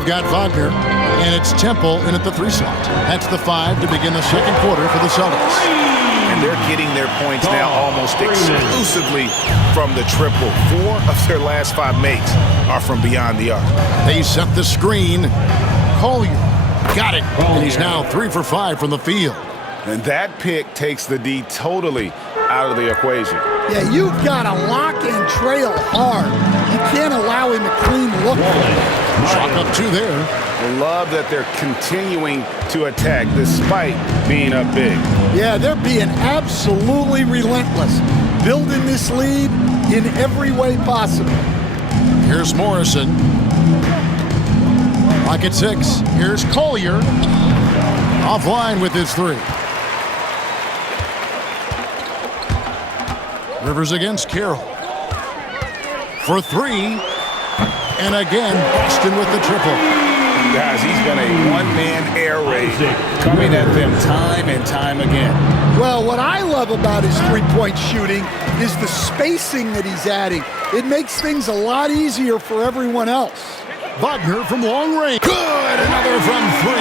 They've got Wagner, and it's Temple in at the 3 slot. That's the 5 to begin the second quarter for the Celtics. And they're getting their points now almost exclusively from the triple. 4 of their last 5 makes are from beyond the arc. They set the screen. Collier got it, and he's now 3 for 5 from the field. And that pick takes the D totally out of the equation. Yeah, you've got to lock and trail hard. You can't allow him a clean look. Chalk up 2 there. Love that they're continuing to attack despite being up big. Yeah, they're being absolutely relentless, building this lead in every way possible. Here's Morrison. Lock at 6. Here's Collier. Offline with his 3. Rivers against Carroll. For 3. And again, Boston with the triple. Guys, he's been a one-man air raid coming at them time and time again. Well, what I love about his three-point shooting is the spacing that he's adding. It makes things a lot easier for everyone else. Wagner from long range. Good! Another from 3.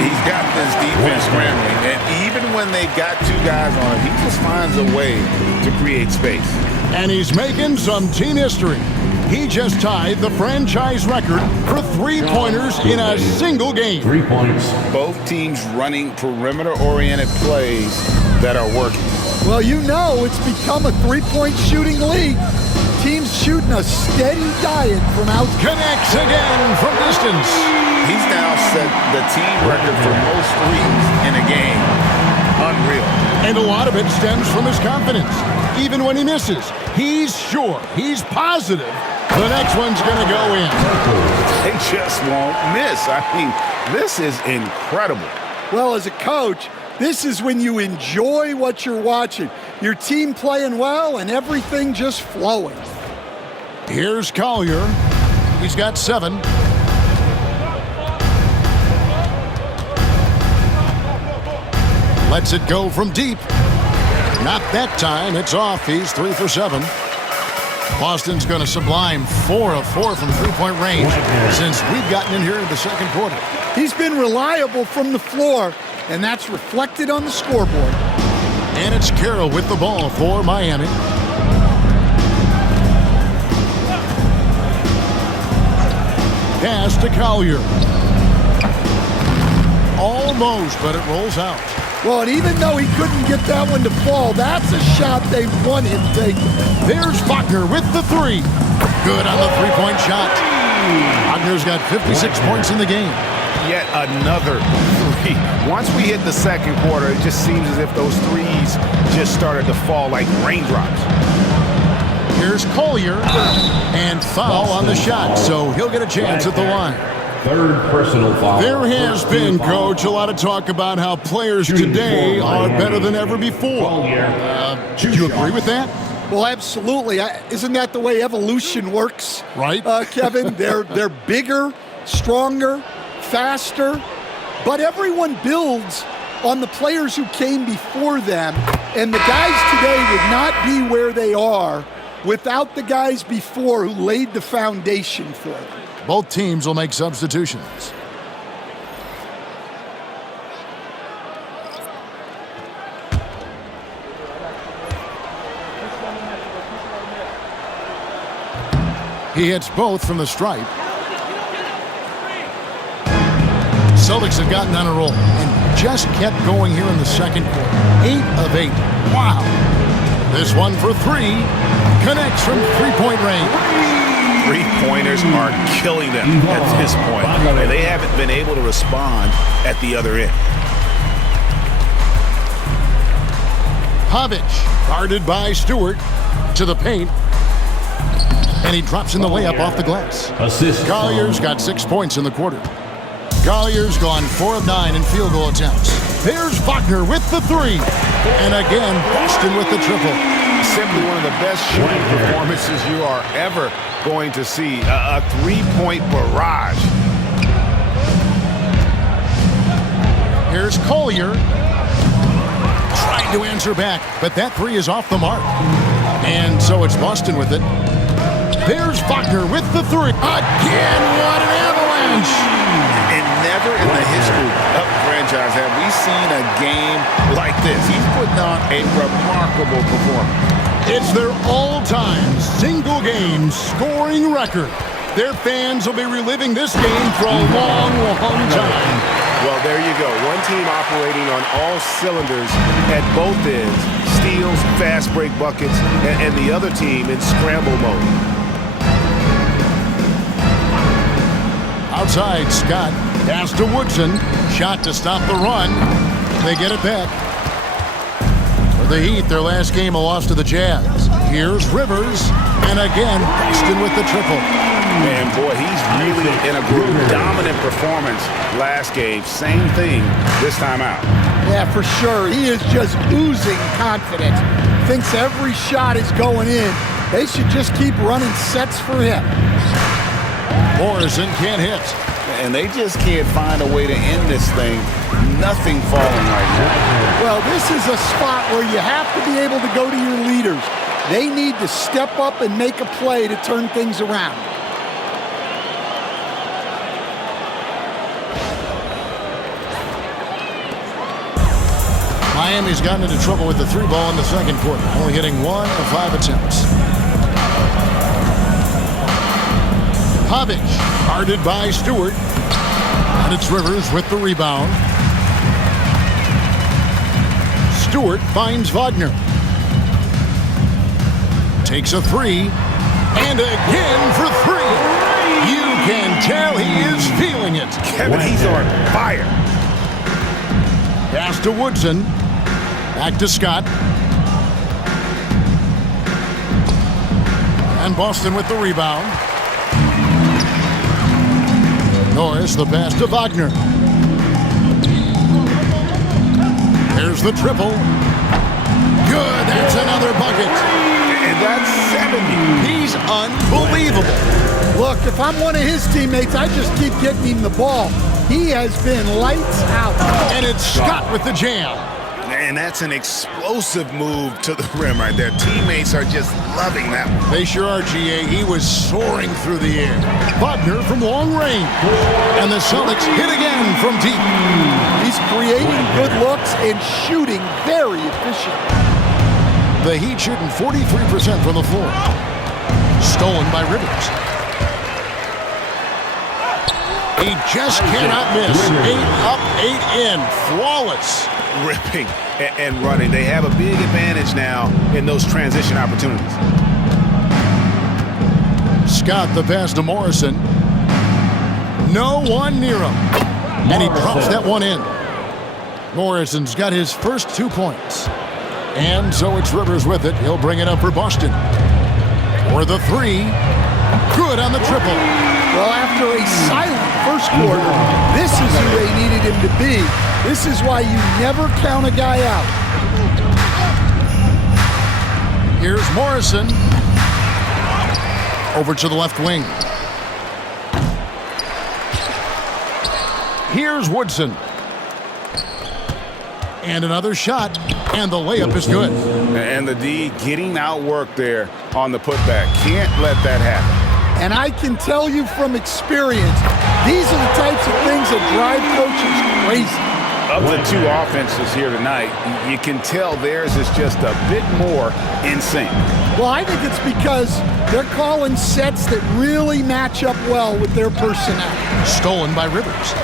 He's got this defense scrambling, and even when they've got 2 guys on him, he just finds a way to create space. And he's making some team history. He just tied the franchise record for 3-pointers in a single game. 3 points. Both teams running perimeter-oriented plays that are working. Well, you know it's become a three-point shooting league. Teams shooting a steady diet from out. Connects again from distance. He's now set the team record for most threes in a game. Unreal. And a lot of it stems from his confidence. Even when he misses, he's sure, he's positive the next one's going to go in. They just won't miss. I mean, this is incredible. Well, as a coach, this is when you enjoy what you're watching. Your team playing well and everything just flowing. Here's Collier. He's got 7. Lets it go from deep. Not that time. It's off. He's 3 for 7. Boston's going to sublime 4 of 4 from 3-point range since we've gotten in here in the second quarter. He's been reliable from the floor, and that's reflected on the scoreboard. And it's Carroll with the ball for Miami. Pass to Collier. Almost, but it rolls out. Well, and even though he couldn't get that one to fall, that's a shot they want him taking. There's Wagner with the 3. Good on the 3-point shot. Wagner's got 56 points in the game. Yet another 3. Once we hit the second quarter, it just seems as if those threes just started to fall like raindrops. Here's Collier, and foul on the shot, so he'll get a chance at the line. 3rd personal foul. There has been, Coach, a lot of talk about how players today are better than ever before. Do you agree with that? Well, absolutely. Isn't that the way evolution works? Right. Kevin, they're bigger, stronger, faster, but everyone builds on the players who came before them, and the guys today would not be where they are without the guys before who laid the foundation for them. Both teams will make substitutions. He hits both from the stripe. Celtics have gotten on a roll and just kept going here in the second quarter. 8 of 8. Wow. This one for 3. Connects from 3-point range. 3-pointers are killing them at this point. And they haven't been able to respond at the other end. Pavic, guarded by Stewart, to the paint. And he drops in the layup off the glass. Assist. Collier's got 6 points in the quarter. Collier's gone 4 of 9 in field goal attempts. There's Wagner with the 3. And again, Boston with the triple. Simply one of the best shooting performances you are ever going to see. A 3-point barrage. Here's Collier. Trying to answer back, but that 3 is off the mark. And so it's Boston with it. There's Wagner with the three. Again, what an avalanche! And never in the history of the franchise have we seen a game like this. He's putting on a remarkable performance. It's their all-time single-game scoring record. Their fans will be reliving this game for a long, long time. Well, there you go. One team operating on all cylinders at both ends. Steals, fast break buckets, and the other team in scramble mode. Outside, Scott. Pass to Woodson. Shot to stop the run. They get it back. For the Heat, their last game, a loss to the Jazz. Here's Rivers. And again, Boston with the triple. Man, boy, he's really in a group. Dominant performance last game. Same thing this time out. Yeah, for sure. He is just oozing confidence. Thinks every shot is going in. They should just keep running sets for him. Morrison can't hit. And they just can't find a way to end this thing. Nothing falling right now. Well, this is a spot where you have to be able to go to your leaders. They need to step up and make a play to turn things around. Miami's gotten into trouble with the three ball in the second quarter, only hitting 1 of 5 attempts. Pavic, guarded by Stewart. And it's Rivers with the rebound. Stewart finds Wagner. Takes a three. And again for three. You can tell he is feeling it. Kevin, he's on fire. Pass to Woodson. Back to Scott. And Boston with the rebound. Norris, the pass to Wagner. There's the triple. Good, that's another bucket. And that's 70. He's unbelievable. Look, if I'm one of his teammates, I just keep getting him the ball. He has been lights out. And it's Scott with the jam. And that's an explosive move to the rim right there. Teammates are just loving that one. They sure are, GA. He was soaring through the air. Wagner from long range. And the Celtics hit again from deep. He's creating good looks and shooting very efficient. The Heat shooting 43% from the floor. Stolen by Rivers. He just cannot miss. 8 up, 8 in. Flawless. Ripping and running. They have a big advantage now in those transition opportunities. Scott, the pass to Morrison. No one near him. And he drops that one in. Morrison's got his first 2 points. And so it's Rivers with it. He'll bring it up for Boston. For the three. Good on the triple. Well, after a silent first quarter, this is who they needed him to be. This is why you never count a guy out. Here's Morrison. Over to the left wing. Here's Woodson. And another shot. And the layup is good. And the D getting outworked there on the putback. Can't let that happen. And I can tell you from experience, these are the types of things that drive coaches crazy. Of the two offenses here tonight, you can tell theirs is just a bit more in sync. Well, I think it's because they're calling sets that really match up well with their personnel. Stolen by Rivers.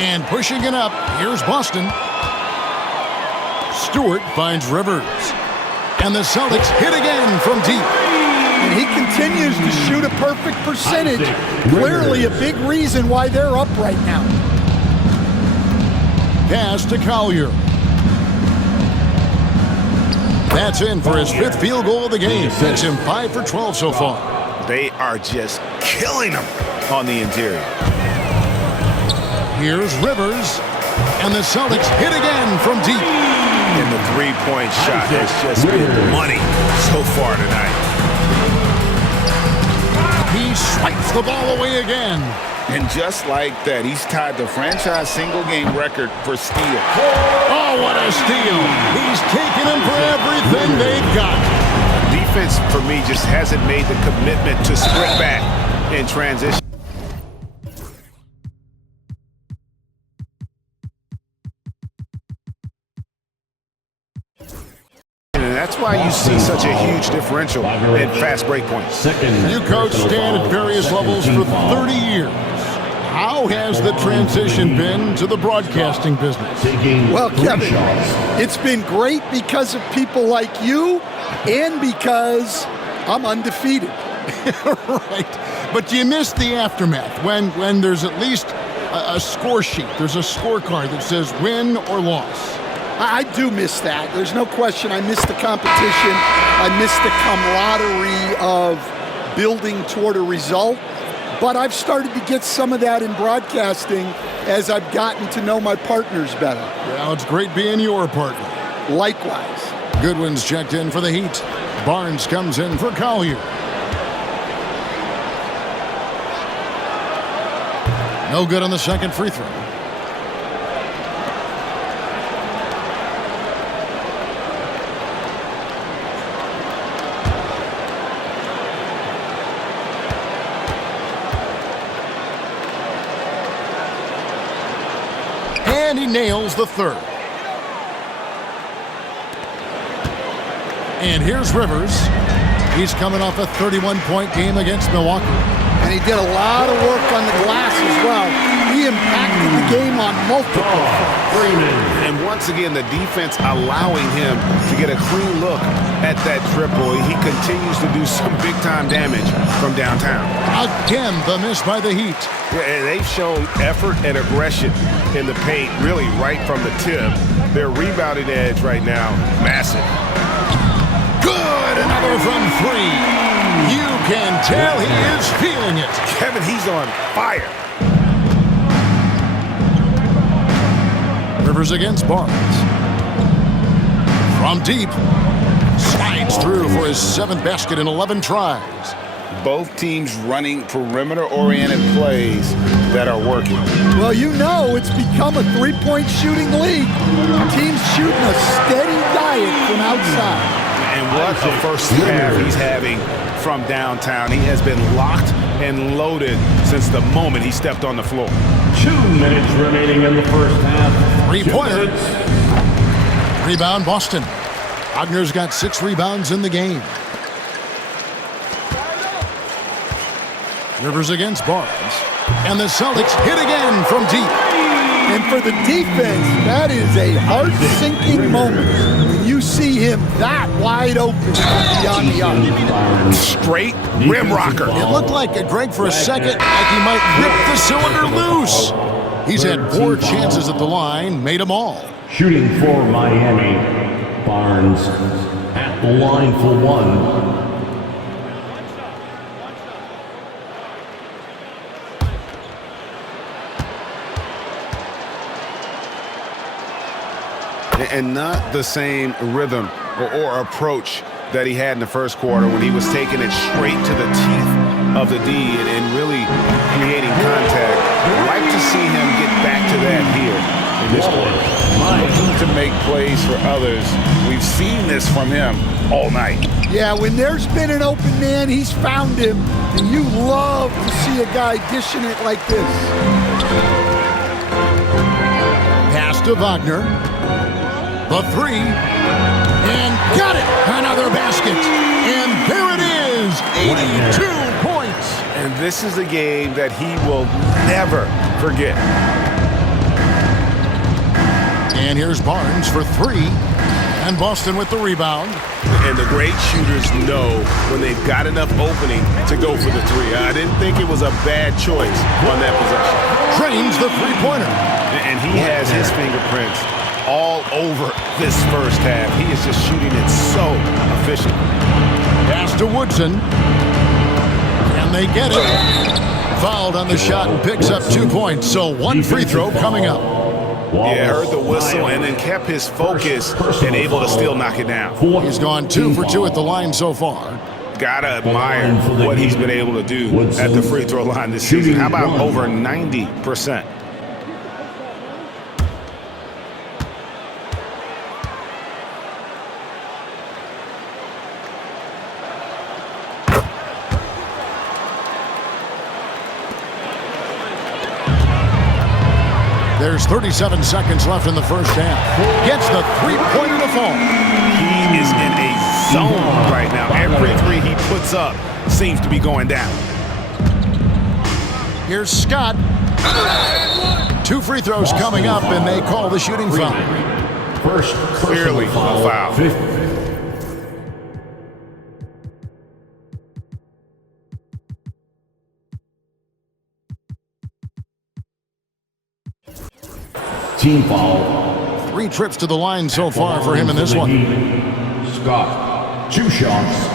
And pushing it up, here's Boston. Stewart finds Rivers. And the Celtics hit again from deep. And he continues to shoot a perfect percentage. Clearly a big reason why they're up right now. Pass to Collier. That's in for his 5th field goal of the game. Makes him 5 for 12 so far. They are just killing them on the interior. Here's Rivers. And the Celtics hit again from deep. And the three-point shot has just been money so far tonight. He swipes the ball away again. And just like that, he's tied the franchise single-game record for steal. Oh, what a steal. He's taking him for everything they've got. defense, for me, just hasn't made the commitment to sprint back in transition. And that's why you see such a huge differential in fast break points. You coach Stan at various levels for 30 years. How has the transition been to the broadcasting business? Well, Kevin, it's been great because of people like you and because I'm undefeated. Right. But do you miss the aftermath when there's at least a score sheet? There's a scorecard that says win or loss. I do miss that. There's no question. I miss the competition. I miss the camaraderie of building toward a result. But I've started to get some of that in broadcasting as I've gotten to know my partners better. Well, it's great being your partner. Likewise. Goodwin's checked in for the Heat. Barnes comes in for Collier. No good on the second free throw. And he nails the third. And here's Rivers. He's coming off a 31-point game against Milwaukee. And he did a lot of work on the glass as well. He impacted the game on multiple fronts. And once again, the defense allowing him to get a clean look at that triple. He continues to do some big-time damage from downtown. Again, the miss by the Heat. Yeah, and they've shown effort and aggression in the paint, really right from the tip. Their rebounding edge right now, massive. Good, another from three. You can tell he is feeling it. Kevin, he's on fire. Rivers against Barnes. From deep. Slides through for his 7th basket in 11 tries. Both teams running perimeter-oriented plays that are working. Well, you know it's become a three-point shooting league. Teams shooting a steady diet from outside. And what a first half he's having from downtown. He has been locked and loaded since the moment he stepped on the floor. 2 minutes remaining in the first half. 3-pointer. Rebound, Boston. Wagner's got 6 rebounds in the game. Rivers against Barnes. And the Celtics hit again from deep. And for the defense, that is a heart-sinking moment when you see him that wide open beyond the arc. Straight rim rocker. It looked like Greg for a second like he might rip the cylinder loose. He's had 4 chances at the line, made them all. Shooting for Miami, Barnes at the line for 1. And not the same rhythm or approach that he had in the first quarter when he was taking it straight to the teeth of the D and really creating contact. I'd like to see him get back to that here in this quarter. Looking to make plays for others. We've seen this from him all night. Yeah, when there's been an open man, he's found him, and you love to see a guy dishing it like this. Pass to Wagner. The 3. And got it! Another basket. And there it is! 82 points! And this is a game that he will never forget. And here's Barnes for 3. And Boston with the rebound. And the great shooters know when they've got enough opening to go for the 3. I didn't think it was a bad choice on that possession. Drains the three-pointer. And he has his fingerprints all over this first half. He is just shooting it so efficient. Pass to Woodson. And they get it. Fouled on the shot and picks up 2 points. So 1 free throw coming up. Yeah, heard the whistle and then kept his focus and able to still knock it down. He's gone 2 for 2 at the line so far. Gotta admire what he's been able to do at the free throw line this season. How about over 90%? There's 37 seconds left in the first half. Gets the three-pointer to fall. He is in a zone right now. Every three he puts up seems to be going down. Here's Scott. 2 free throws coming up, and they call the shooting foul. First Clearly a foul. Team foul. 3 trips to the line so far for him in this one. Scott, 2 shots.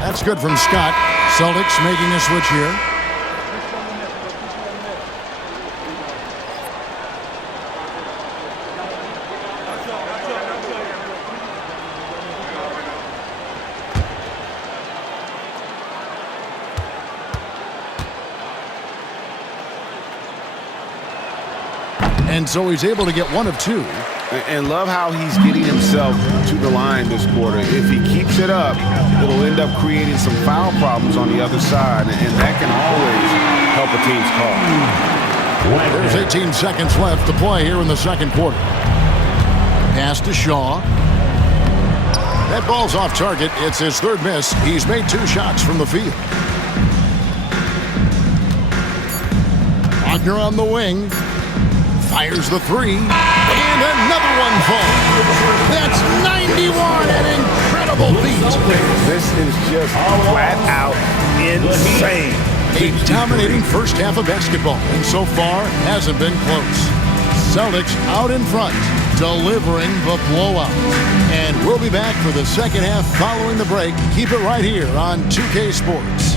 That's good from Scott. Celtics making a switch here. And so he's able to get 1 of 2. And love how he's getting himself to the line this quarter. If he keeps it up, it'll end up creating some foul problems on the other side, and that can always help a team's cause. There's 18 seconds left to play here in the second quarter. Pass to Shaw. That ball's off target. It's his 3rd miss. He's made 2 shots from the field. Wagner on the wing. Fires the 3. And another one falls. That's 91, an incredible feat. This is just flat out insane. A dominating first half of basketball, and so far hasn't been close. Celtics out in front, delivering the blowout. And we'll be back for the second half following the break. Keep it right here on 2K Sports.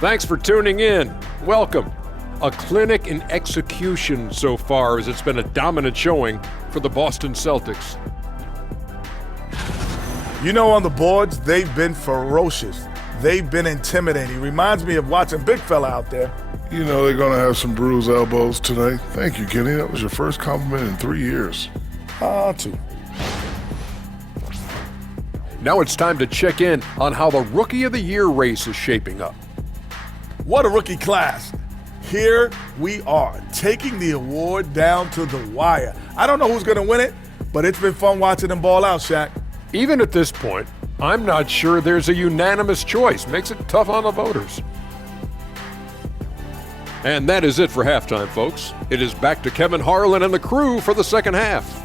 Thanks for tuning in. Welcome. A clinic in execution so far, as it's been a dominant showing for the Boston Celtics. You know, on the boards, they've been ferocious. They've been intimidating. Reminds me of watching Big Fella out there. You know they're going to have some bruised elbows today. Thank you, Kenny. That was your first compliment in 3 years. Too. Now it's time to check in on how the Rookie of the Year race is shaping up. What a rookie class. Here we are, taking the award down to the wire. I don't know who's going to win it, but it's been fun watching them ball out, Shaq. Even at this point, I'm not sure there's a unanimous choice. Makes it tough on the voters. And that is it for halftime, folks. It is back to Kevin Harlan and the crew for the second half.